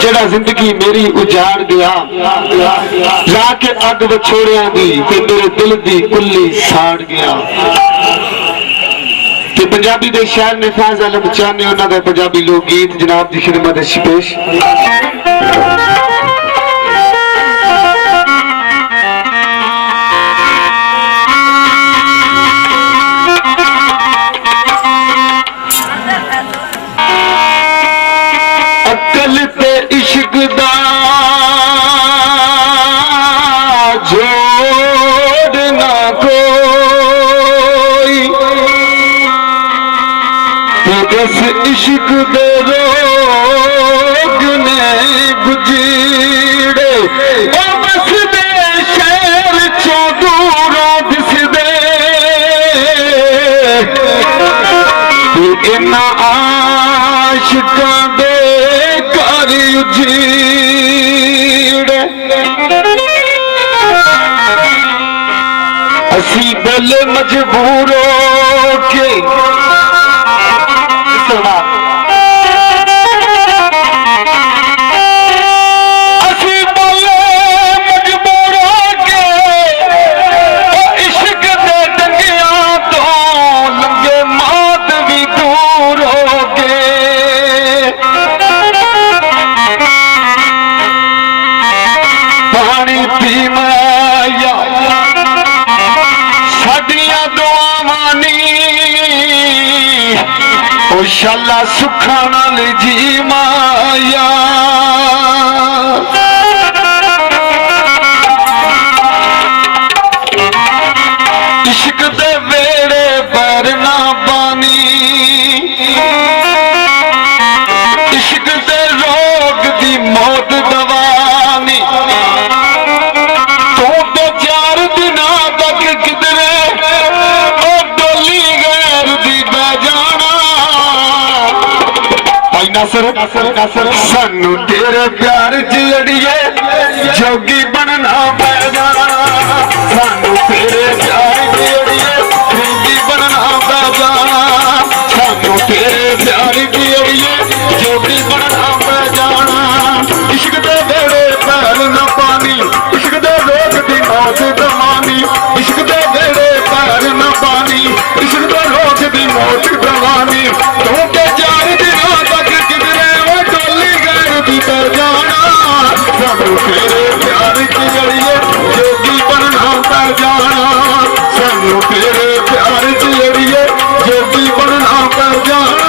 जेड़ा जिंदगी मेरी उजाड़ गया लाके अग विछोड़िया दी ते मेरे दिल दी कुल्ली साड़ गया। ते पंजाबी दे शायर ने फैज आलम चाहने उन्हां दा पंजाबी लोक गीत जनाब दी खिदमत विच पेश। अकल ते इश्क दा जोड़ ना कोई दस इश्क दे रोग ने गुजीड़े ओ बस दे शहर चों दूरों दिसदे ते इन्ना आशिकां दे घर उजीड़े असी दिल मजबूर के सुना असी बोले मजबूर के इश्क दे डंगिया तो लंगे मौत भी दूर हो गए। पानी पी माया साडियां दुआवां नी ओ शाला सुखा नाल जी माया। इश्क दे वेड़े पर ना बानी इश्क दे रोग दी मौत दवानी तू तो 4 दिनां तक किधरे ओ डोली गैर दी बह जाना। भाई नासर सानू तेरे प्यार च अड़िए जोगी बनना पै जाना। सानू तेरे प्यार च अड़िए जोगी बनना पै जाना। सानू तेरे प्यार च अड़िए जोगी बनना पै जाना। इश्क दे बेड़े पैर न पानी इश्क दे रोग दी मौत दवानी इश्क दे बेड़े पैर न पानी इश्क दे रोग दी मौत दवानी तू के 4 दिनों तक किधरे वो डोली गैर दी बह जाना। सानू तेरे प्यार की अड़िए जोगी बनना पै जाना। सानू तेरे प्यार की अड़िए जोगी बनना पै जाना।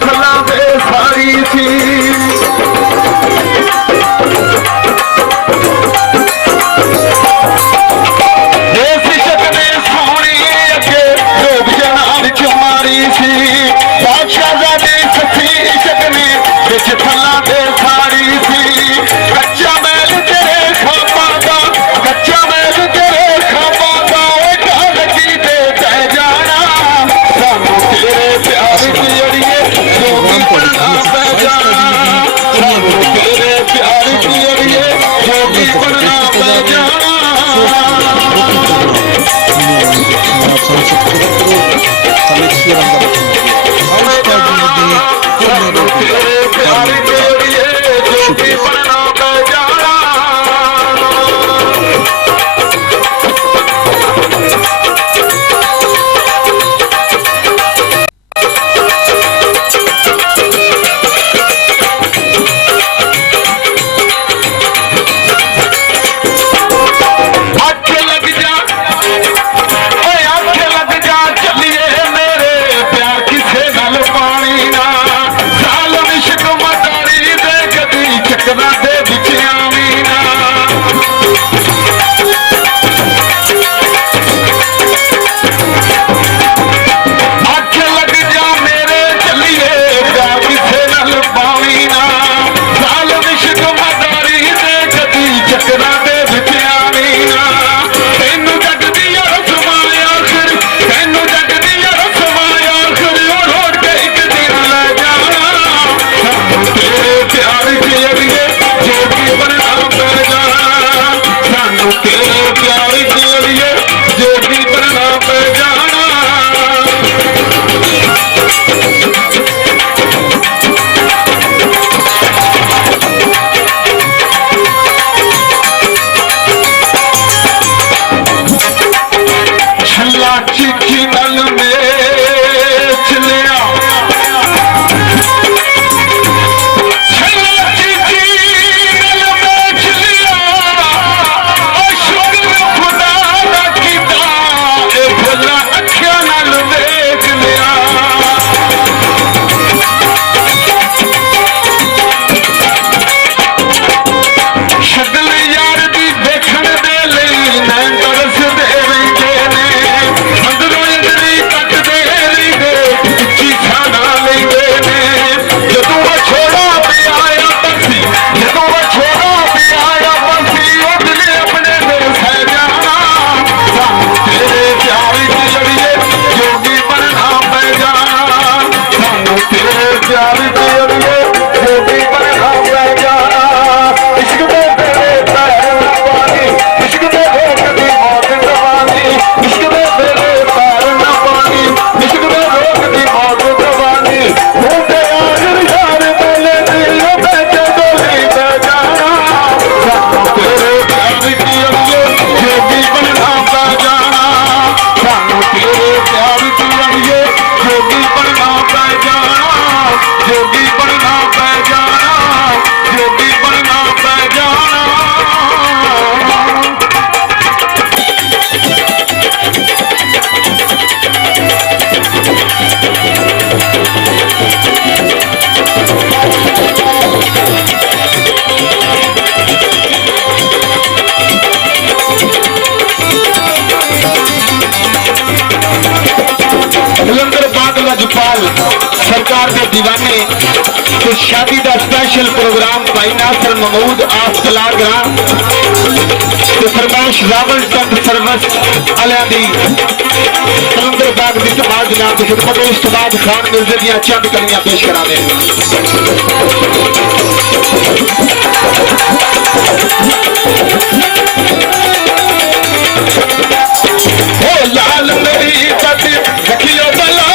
थला दे सारी सी इश्क ने सोनी अगे डोब जनाब च मारी सी बादशाहजादी सखी इश्क ने बिच थला दे सारी सी। कच्चा मैल तेरे खाबा दा कच्चा मैल तेरे खाबा दा गल की दे बह जाना। सानू तेरे प्यार की अड़िए जोगी बनना पै जाना। सानू तेरे प्यार की अड़िए जोगी बनना पै जाना। सानू तेरे प्यार की अड़िए जोगी बनना पै जाना। आंख लग जा चीची नल मेच लिया सरकार के दीवाने तो शादी का स्पेशल प्रोग्राम भाई नासर महमूद आफतला ग्रां तो फरमाइश रावल चंद सर्विस आलिया दी कलंदर बाग की जमात जनाब की खिदमत इस तो बाद खान मिर्जे दी चंद कलियां पेश करा दे ओ लाल मेरी पति रखियो बला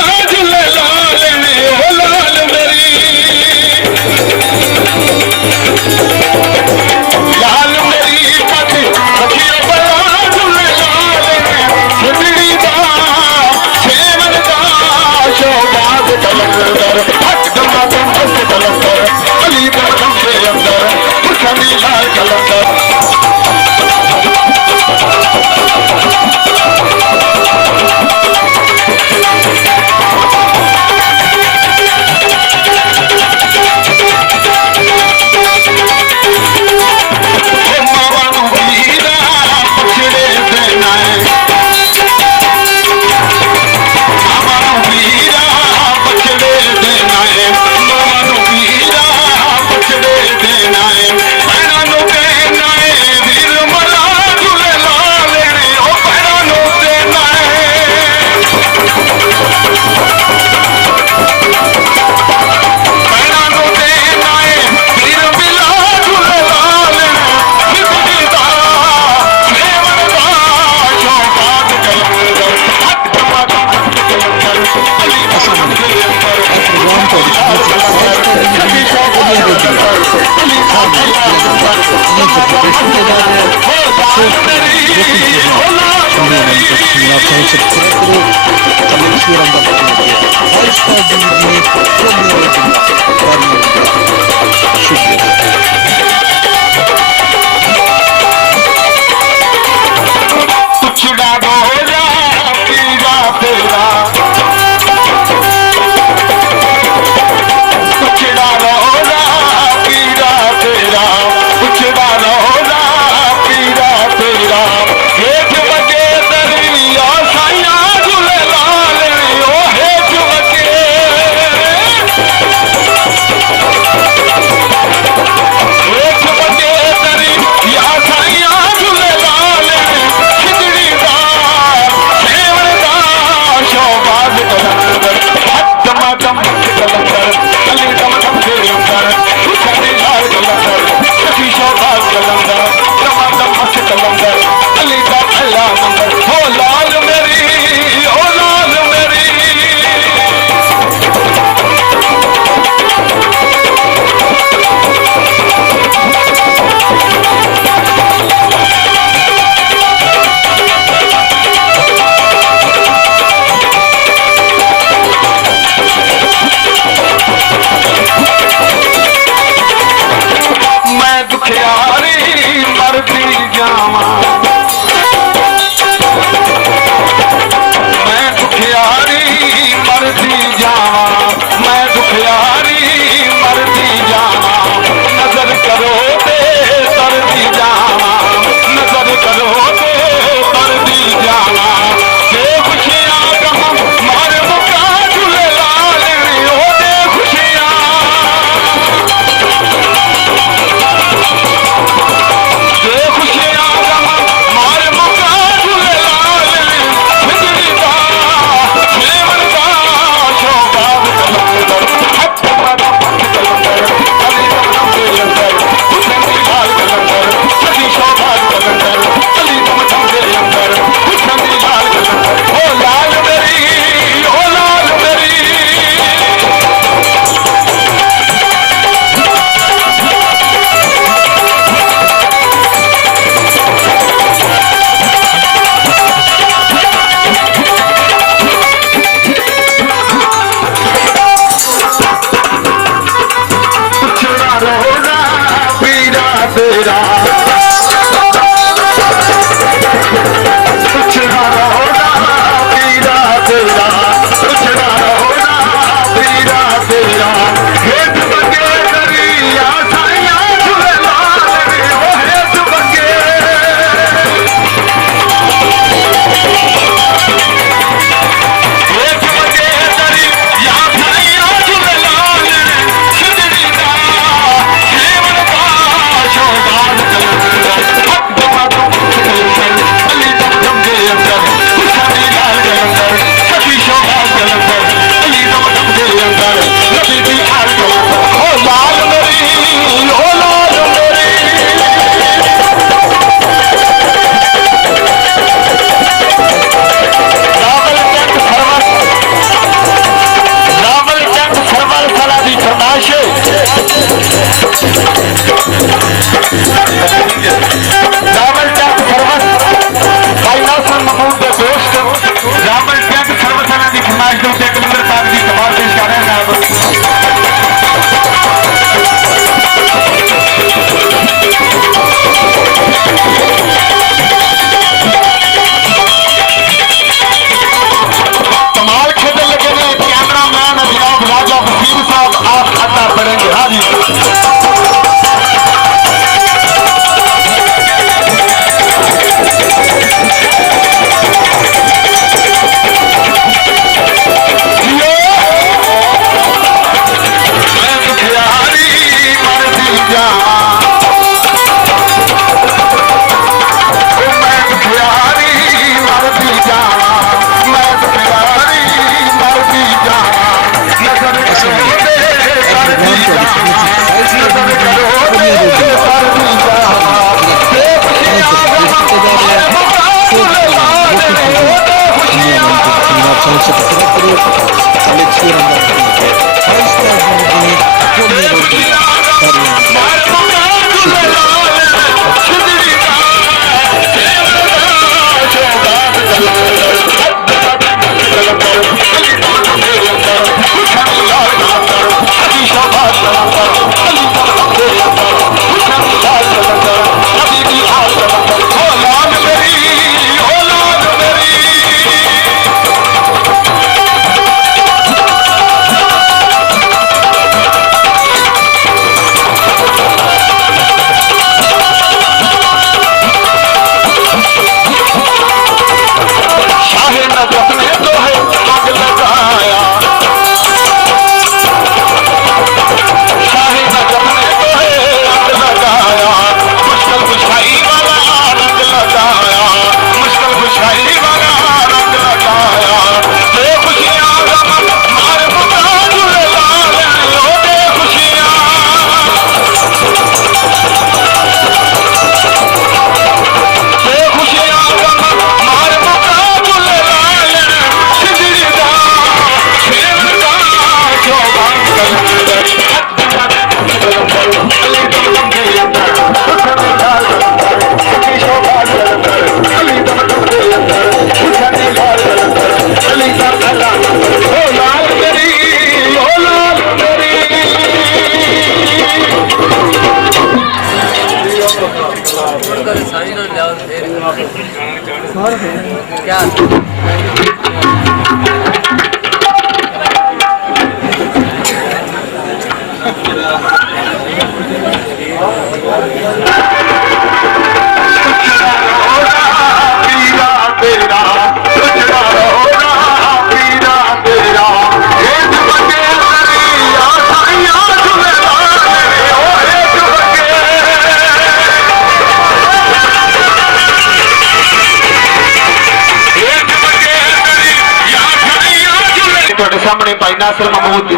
सामने भाई नासिर महमूद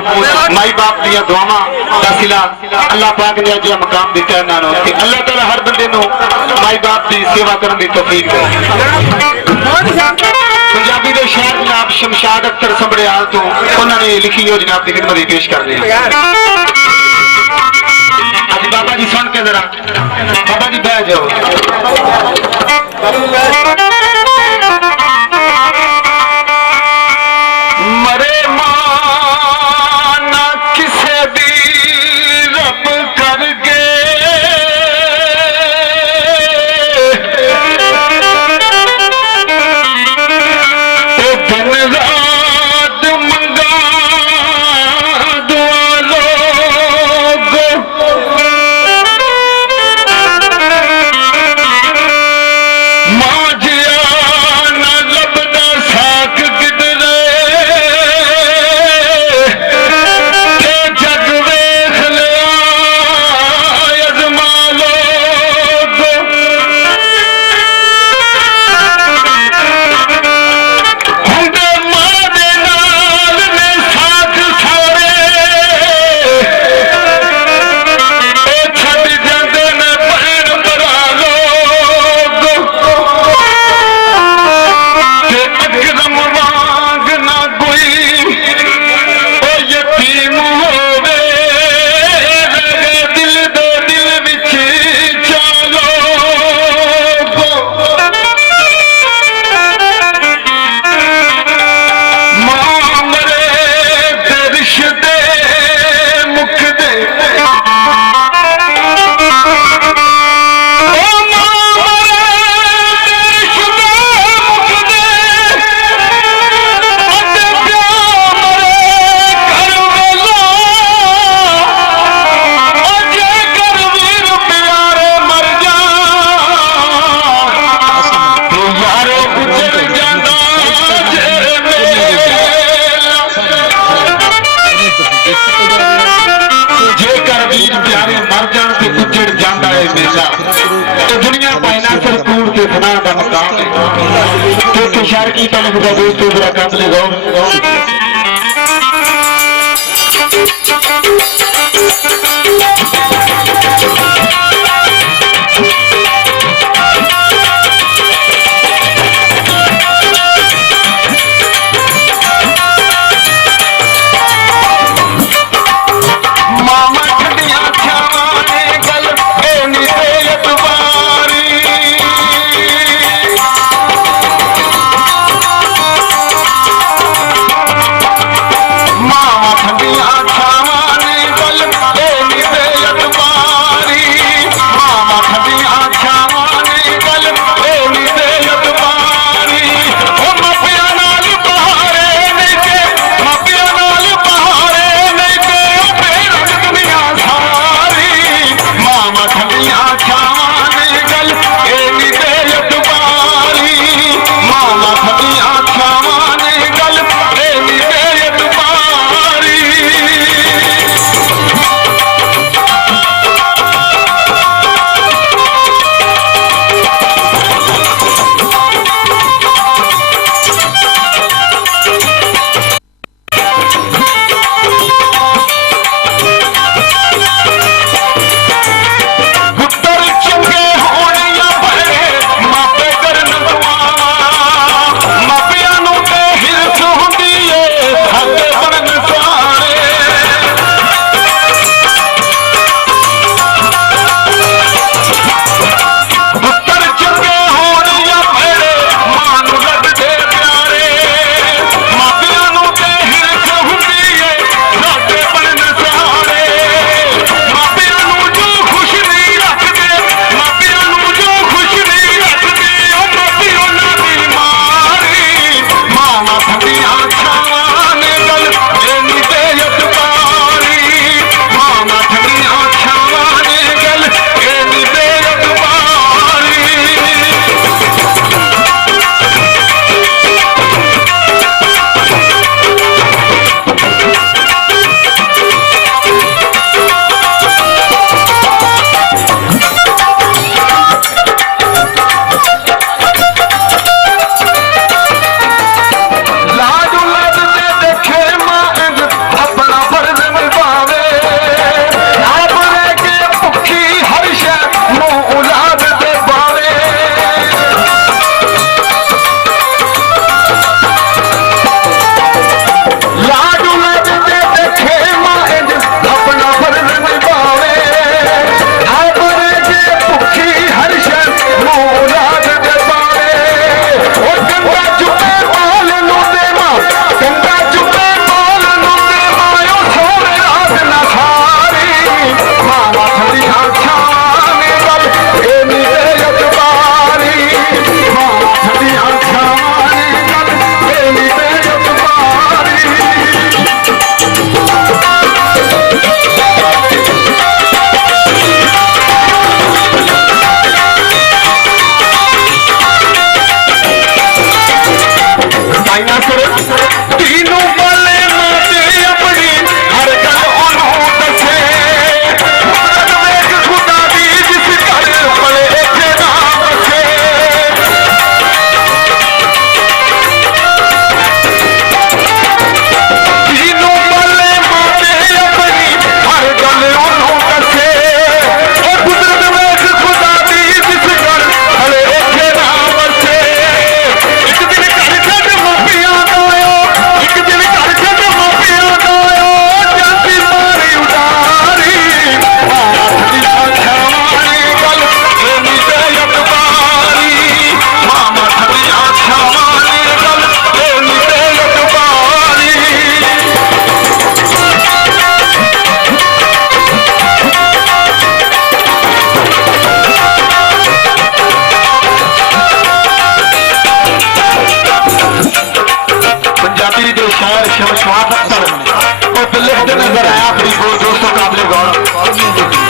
माई बाप दियां दुआवां दा सिला अल्लाह पाक ने अज मकाम दिता इन्हां कि अल्लाह ताला हर बंदे नूं माई बाप की सेवा करने की तौफीक दे। पंजाबी दे शायर जनाब शमशाद अख्तर संभड़ियाल तो उन्होंने लिखी हो जनाब की खिदमत पेश कर दी। अज बाबा जी सुन के जरा बाबा जी बह जाओ। की दोस्तों जरा काम ले जाओ। तीनों पाले माते अपनी हर गल ओनू दसे कुदरत वेख खुदा दी जिस घर भलेखे ना बसे तीनों पाले माते अपनी हर गल ओनू दसे कुदरत वेख खुदा दी जिस घर भलेखे ना बसे एक दिन घर छड़ मापियां दायो एक दिन घर छड़ मापियां दायो जाती मारी उडारी मामा ठंडिया छावानी गल एनी ते अखबारी पंजाबी जो शायर शमशाद अख्तर वो लिखते नजर आया फरीदकोट दोस्तों काबिल गौर